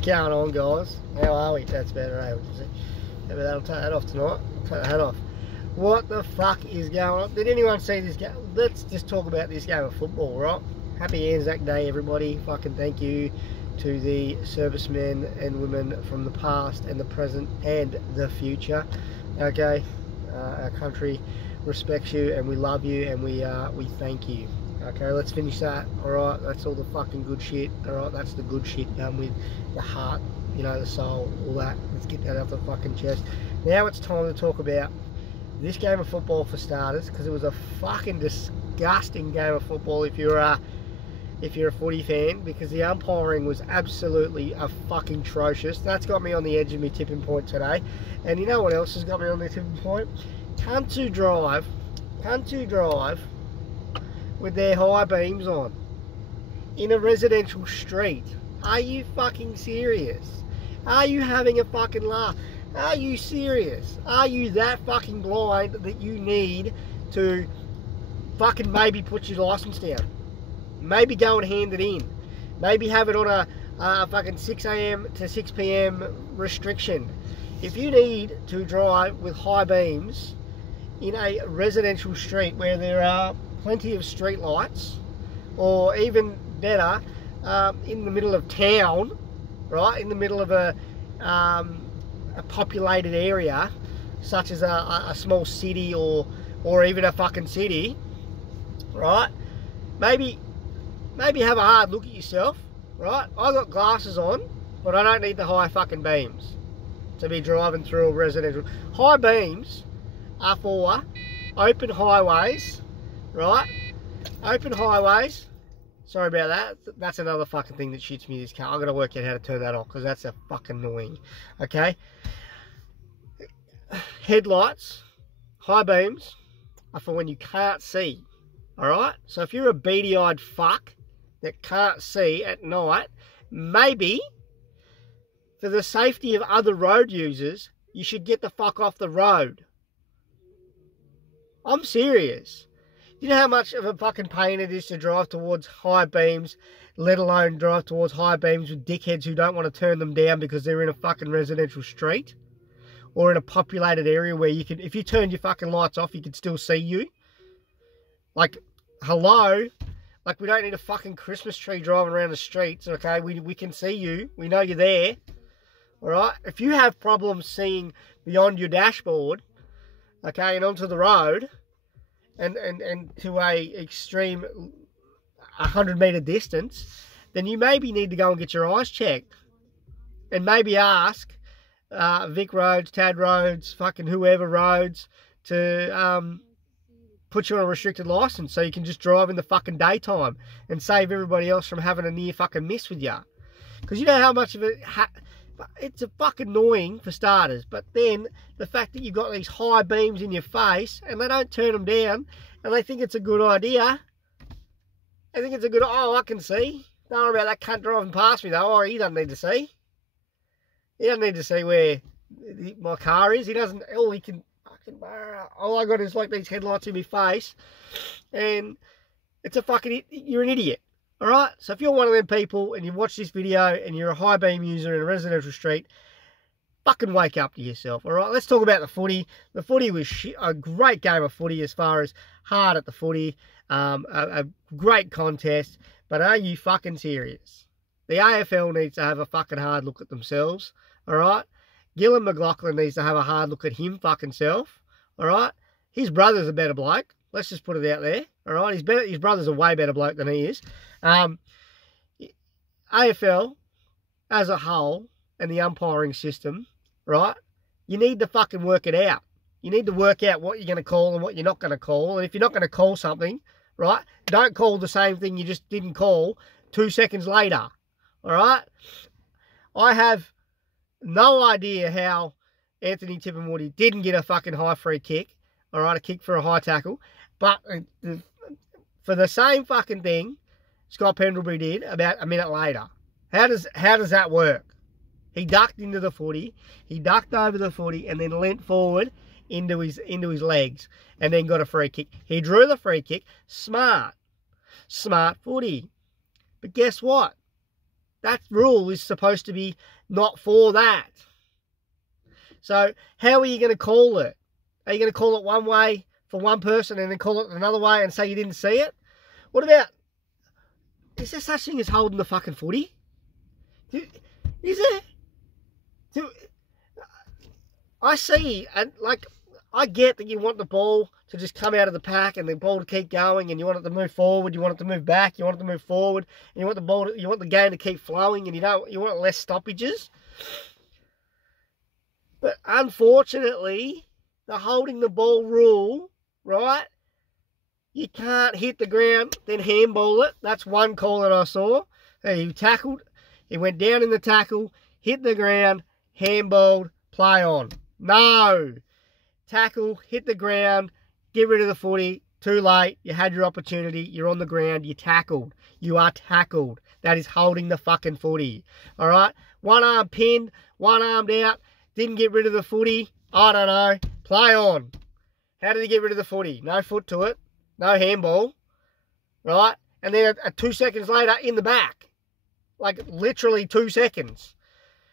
What's going on, guys? How are we? That's better, eh? Maybe that'll take that off tonight. Take the hat off. What the fuck is going on? Did anyone see this game? Let's just talk about this game of football, right? Happy Anzac Day, everybody. Fucking thank you to the servicemen and women from the past and the present and the future. Okay, our country respects you and we love you and we thank you. Okay, let's finish that. Alright, that's all the fucking good shit. Alright, that's the good shit done with the heart, you know, the soul, all that. Let's get that off the fucking chest. Now it's time to talk about this game of football for starters, because it was a fucking disgusting game of football if you're a footy fan, because the umpiring was absolutely fucking atrocious. That's got me on the edge of my tipping point today. And you know what else has got me on the tipping point? Cunt to drive with their high beams on in a residential street. Are you fucking serious? Are you having a fucking laugh? Are you serious? Are you that fucking blind that you need to fucking maybe put your license down? Maybe go and hand it in. Maybe have it on a fucking 6 AM to 6 PM restriction. If you need to drive with high beams in a residential street where there are plenty of street lights, or even better, in the middle of town, right, in the middle of a populated area, such as a small city or even a fucking city, right, maybe have a hard look at yourself, right? I got glasses on, but I don't need the high fucking beams to be driving through a residential. High beams are for open highways, right? Open highways. Sorry about that. That's another fucking thing that shoots me this car. I'm gonna work out how to turn that off because that's a fucking annoying. Okay. Headlights, high beams are for when you can't see. Alright? So if you're a beady-eyed fuck that can't see at night, maybe for the safety of other road users, you should get the fuck off the road. I'm serious. You know how much of a fucking pain it is to drive towards high beams, let alone drive towards high beams with dickheads who don't want to turn them down because they're in a fucking residential street or in a populated area where you can, if you turned your fucking lights off, you could still see you. Like, hello? Like, we don't need a fucking Christmas tree driving around the streets, okay? We can see you. We know you're there. Alright? If you have problems seeing beyond your dashboard, okay, and onto the road, and to a extreme 100-metre distance, then you maybe need to go and get your eyes checked. And maybe ask Vic Roads, Tad Roads, fucking whoever roads to put you on a restricted licence so you can just drive in the fucking daytime and save everybody else from having a near fucking miss with you. Because you know how much of it... it's a fucking annoying for starters, but then the fact that you've got these high beams in your face and they don't turn them down and they think it's a good idea. They think it's a good... Oh, I can see. Don't worry about that cunt driving past me though. Oh, he doesn't need to see. He doesn't need to see where my car is. He doesn't... All he can... All I got is like these headlights in my face, and it's a fucking... You're an idiot, all right? So if you're one of them people and you watch this video and you're a high beam user in a residential street, fucking wake up to yourself, all right? Let's talk about the footy. The footy was a great game of footy as far as hard at the footy, a great contest, but are you fucking serious? The AFL needs to have a fucking hard look at themselves, all right? Gillon McLaughlin needs to have a hard look at him fucking self, all right? His brother's a better bloke. Let's just put it out there, all right? His brother's a way better bloke than he is. AFL as a whole and the umpiring system, right? You need to fucking work it out. You need to work out what you're going to call and what you're not going to call. And if you're not going to call something, right, don't call the same thing you just didn't call 2 seconds later, all right? I have no idea how Anthony Tipperwoody didn't get a fucking high free kick, all right, a kick for a high tackle, but for the same fucking thing Scott Pendlebury did about a minute later. How does that work? He ducked into the footy, he ducked over the footy, and then leant forward into his legs, and then got a free kick. He drew the free kick. Smart footy. But guess what? That rule is supposed to be not for that. So how are you going to call it? Are you going to call it one way for one person and then call it another way and say you didn't see it? What about, is there such thing as holding the fucking footy? Is there? I see, and like, I get that you want the ball to just come out of the pack and the ball to keep going, and you want it to move forward, you want it to move back, you want it to move forward, and you want the ball, you want the game to keep flowing, and you want less stoppages. But unfortunately, the holding the ball rule, right? You can't hit the ground, then handball it. That's one call that I saw. He tackled, he went down in the tackle, hit the ground, handballed, play on. No. Tackle, hit the ground, get rid of the footy. Too late. You had your opportunity. You're on the ground. You tackled. You are tackled. That is holding the fucking footy. All right? One arm pinned, one armed out. Didn't get rid of the footy. I don't know. Play on. How did he get rid of the footy? No foot to it. No handball. Right? And then 2 seconds later, in the back. Like, literally 2 seconds.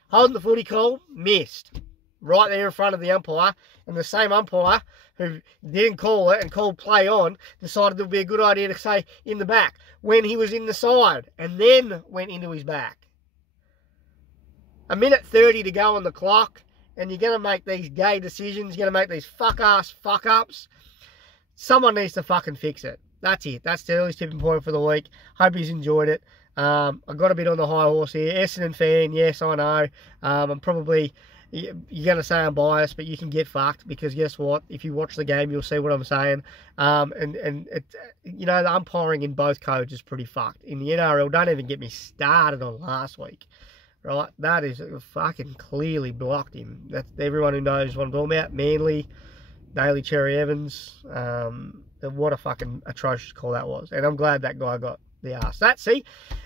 Holding the footy call, missed. Right there in front of the umpire. And the same umpire who didn't call it and called play on decided it would be a good idea to say in the back when he was in the side and then went into his back. 1:30 to go on the clock, and you're going to make these gay decisions. You're going to make these fuck-ass fuck-ups. Someone needs to fucking fix it. That's it. That's the early tipping point for the week. Hope you've enjoyed it. I got a bit on the high horse here. Essendon fan, yes, I know. I'm probably... You're going to say I'm biased, but you can get fucked because guess what? If you watch the game, you'll see what I'm saying. And it, you know, the umpiring in both codes is pretty fucked. In the NRL, don't even get me started on last week. Right? That is fucking clearly blocked him. That's everyone who knows what I'm talking about. Manly, Daly Cherry Evans. What a fucking atrocious call that was. And I'm glad that guy got the arse. See,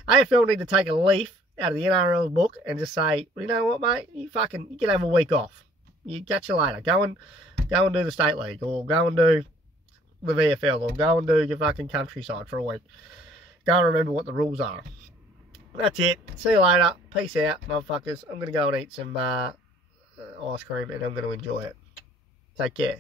AFL need to take a leaf out of the NRL book and just say, well, you know what, mate, you can have a week off. You catch you later. Go and do the state league, or go and do the VFL, or go and do your fucking countryside for a week. Go and remember what the rules are. That's it. See you later. Peace out, motherfuckers. I'm gonna go and eat some ice cream and I'm gonna enjoy it. Take care.